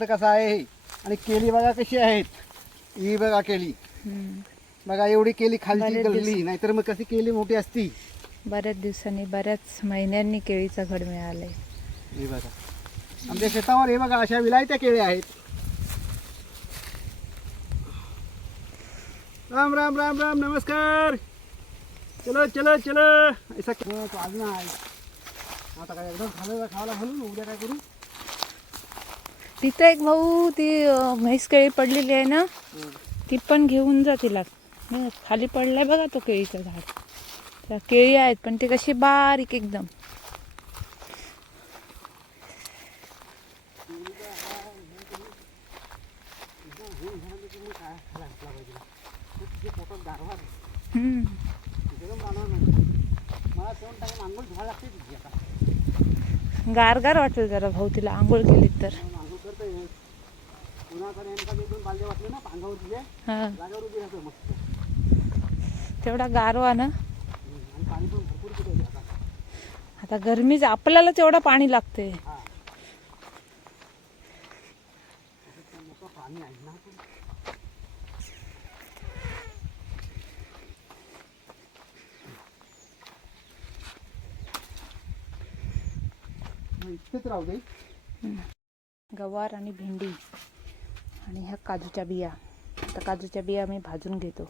कसा आहे आणि केळी बघा कशी आहेत. ही बघा केळी बघा, एवढी केळी खालची गळली, नाहीतर मग कशी केळी मोठी असती. बऱ्याच दिवसांनी बऱ्याच महिन्यांनी केळीचं घड मिळालंय. हे बघा आमच्या शेतावर, हे बघा अशा विलायत्या केळ्या आहेत. राम राम राम राम, नमस्कार. चलो चलो चलो. ऐसा तो आज ना आहे आता, काय एकदम खायला खायला घालून उद्या काय करू. तिथं एक भाऊ ती म्हैस केळी पडलेली आहे ना, ती पण घेऊन जा तिला. खाली पडलाय बघा तो केळीचं झाड. त्या केळी आहेत पण ती कशी बारीक एकदम. गार गार वाटेल जरा भाऊ तिला आंघोळ केली तर. तेवढा गारवा ना. आता गरमीच, आपल्याला तेवढा पाणी लागते. गवार आणि भेंडी आणि ह्या काजूच्या बिया. आता काजूच्या बिया मी भाजून घेतो.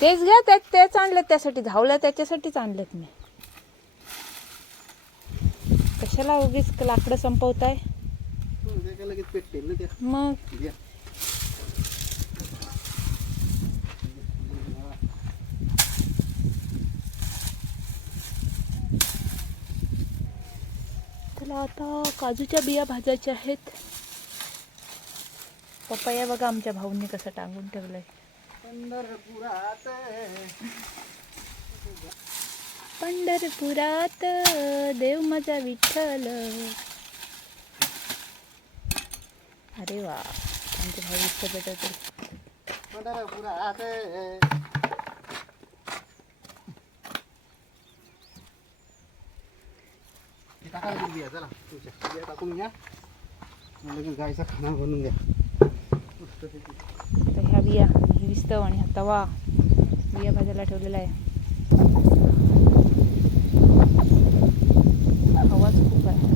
तेच घ्या, तेच आणलेत त्यासाठी, धावल्या त्याच्यासाठीच आणलेत मी. कशाला उगीच लाकडं संपवताय मग. चला आता काजूच्या बिया भाजायच्या आहेत. पपया बघा आमच्या भाऊंनी कसं टांगून ठेवलंय. पंढरपुरात देव माझा विठ्ठल. अरे वा, आमचे भाऊ इतकं भेटत. पंढरपुरात टाकायला बिया, चला तुमच्या बिया टाकून घ्या. लगेच गायचा खाना बनवून द्या. तर ह्या बिया, ही विस्तव आणि हा तवा बिया भाजायला ठेवलेला आहे. आवाज खूप आहे.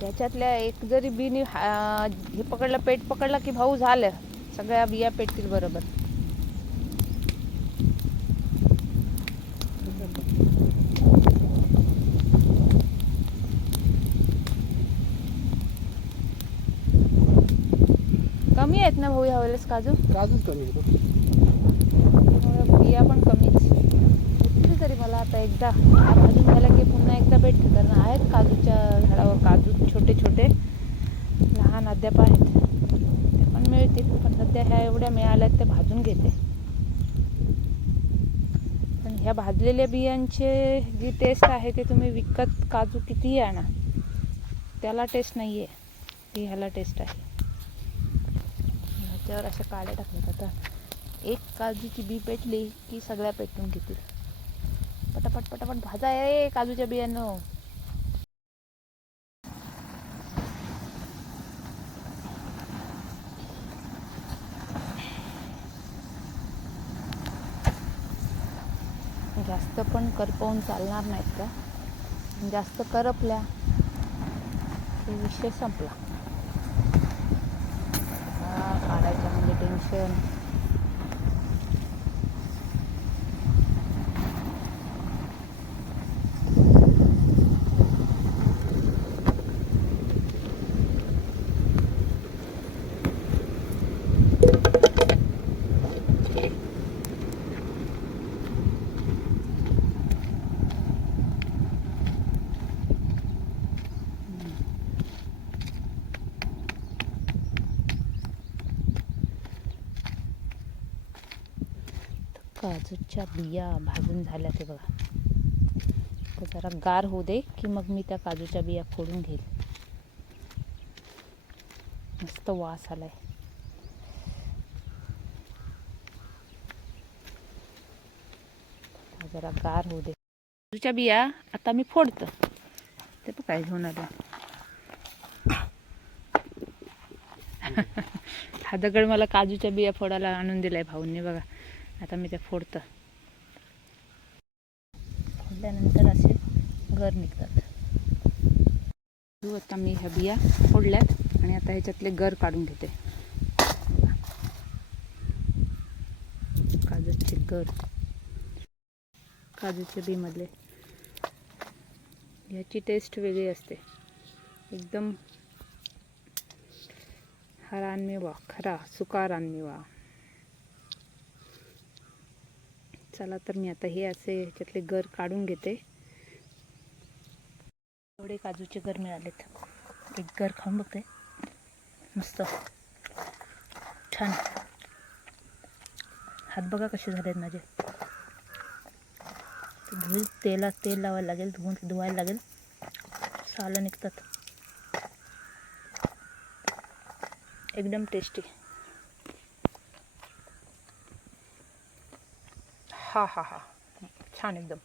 त्याच्यातल्या एक जरी बीनी हे पकडलं, पेट पकडला की भाऊ झालं, सगळ्या बिया पेटतील बरोबर. कमी आहेत ना भाऊ ह्यावेळेस काजूच कमी होतो. बिया पण कमीच. कुठली तरी मला आता एकदा भाजून झालं की पुन्हा एकदा भेटते. कारण आहेत काजूच्या झाडावर काजू छोटे छोटे लहान अद्याप आहेत, ते पण मिळतील. पण सध्या ह्या एवढ्या मिळाल्यात ते भाजून घेते. पण ह्या भाजलेल्या बियांचे जी टेस्ट आहे ते तुम्ही विकत काजू कितीही आणा, त्याला टेस्ट नाही आहे, ती ह्याला टेस्ट आहे. ह्याच्यावर अशा काड्या टाकल्यात. आता एक काजूची बी पेटली की सगळ्या पेटून घेतील. पटापट पटापट भाजा आहे काजूच्या बियांनो. जास्त पण करपवून चालणार नाहीत का, जास्त करपल्या की विषय संपला. काढायचं म्हणजे टेन्शन. काजूच्या बिया भाजून झाल्या ते बघा. तर जरा गार होऊ दे की मग मी त्या काजूच्या बिया फोडून घेईल. मस्त वास आलाय. जरा गार होऊ दे. काजूच्या बिया आता मी फोडतो. ते पण काय घेऊन आलं. हा दगड मला काजूच्या बिया फोडायला आणून दिलाय भाऊंनी बघा. आता मी ते फोडतो. फोडल्यानंतर असे गर निघतात. आता मी ह्या बिया फोडल्यात आणि आता ह्याच्यातले गर काढून घेते. काजूचे गर, काजूच्या बी मधले ह्याची टेस्ट वेगळी असते एकदम. हा रानमेवा, खरा सुका रानमेवा. चला तर मी आता हे असे ह्याच्यातले गर काढून घेते. एवढे काजूचे गर मिळालेत. एक गर खाऊन बघते. मस्त छान. हात बघा कसे झालेत माझे. तेल लावायला लागेल, धुवायला लागेल. सालं निघतात. एकदम टेस्टी. हा हा हा, छान एकदम.